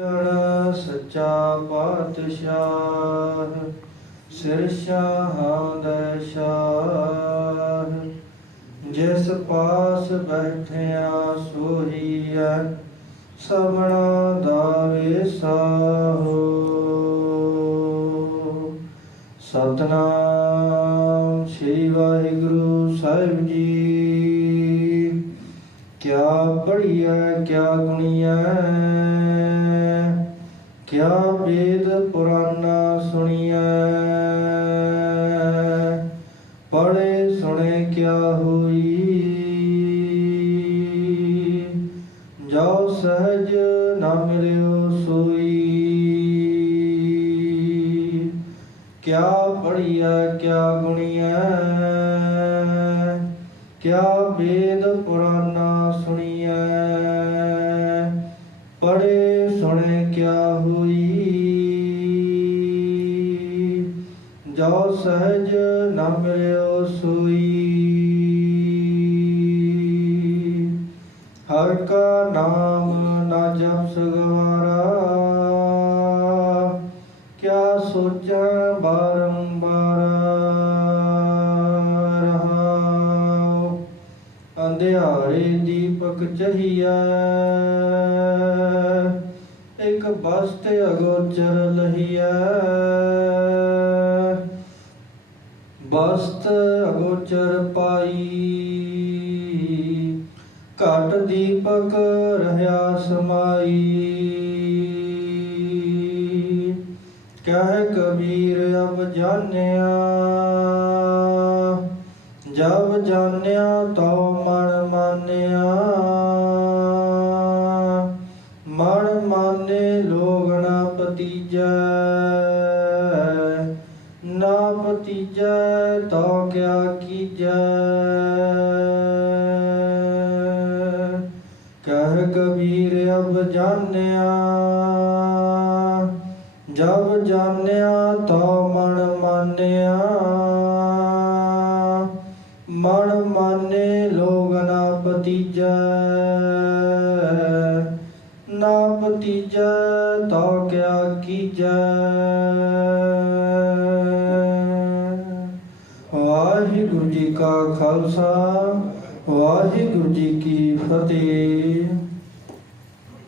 ਜਣ ਸੱਚਾ ਪਾਤਸ਼ਾਹ ਸਿਰ ਸ਼ਾਹਾਂ ਸ਼ਾਹ ਜਿਸ ਪਾਸ ਬੈਠਿਆ ਸੋਹੀਐ ਸਭਨਾ ਦਾ ਵਿਸਾਹੋ ਸਤਨਾਮ ਸ੍ਰੀ ਵਾਹਿਗੁਰੂ ਸਾਹਿਬ ਜੀ ਕਿਆ ਬੜੀਐ ਕਿਆ ਗੁਣੀਐ ਕਿਆ ਵੇਦ ਪੁਰਾਨਾ ਸੁਣੀਐ ਪੜੇ ਸੁਣੇ ਕਿਆ ਹੋਈ ਜੋ ਸਹਜ ਨਾ ਮਿਲਿਓ ਸੋਈ ਕਿਆ ਪੜੀਐ ਕਿਆ ਗੁਣੀਐ ਕਿਆ ਵੇਦ ਸੁਣੇ ਕਿਆ ਹੋਈ ਜੋ ਸਹਜ ਨਾ ਮਿਲਿਓ ਸੋਈ ਹਰ ਕਾ ਨਾਮ ਨਾ ਜਪ ਸਗਵਾਰਾ ਕਿਆ ਸੋਚਾਂ ਬਾਰੰਬਾਰ ਰਹਾਉ ਅੰਧਿਆਰੇ ਦੀਪਕ ਚਹੀਆ ਏਕ ਬਸਤੇ ਅਗੋਚਰ ਲਹੀਐ ਬਸਤ ਅਗੋਚਰ ਪਾਈ ਘਟ ਦੀਪਕ ਰਹਾ ਸਮਾਈ ਕਹਿ ਕਬੀਰ ਅਬ ਜਾਣਿਆ ਜਬ ਜਾਣਿਆ ਤਉ ਮਨ ਮਾਨਿਆ ਭਤੀਜੈ ਨਾ ਭਤੀਜੈ ਤਾ ਕਿਆ ਕੀਜੈ ਕਹ ਕਬੀਰ ਅਬ ਜਾਣਿਆ ਜਬ ਜਾਣਿਆ ਤੋ ਮਨ ਮੰਨਿਆ ਮਨ ਮੰਨੇ ਲੋਗ ਨਾ ਭਤੀਜੈ ਨਾ ਭਤੀਜੈ ਤਉ ਕਿਆ ਕੀਜੈ ਵਾਹਿਗੁਰੂ ਜੀ ਕਾ ਖਾਲਸਾ ਵਾਹਿਗੁਰੂ ਜੀ ਕੀ ਫਤਿਹ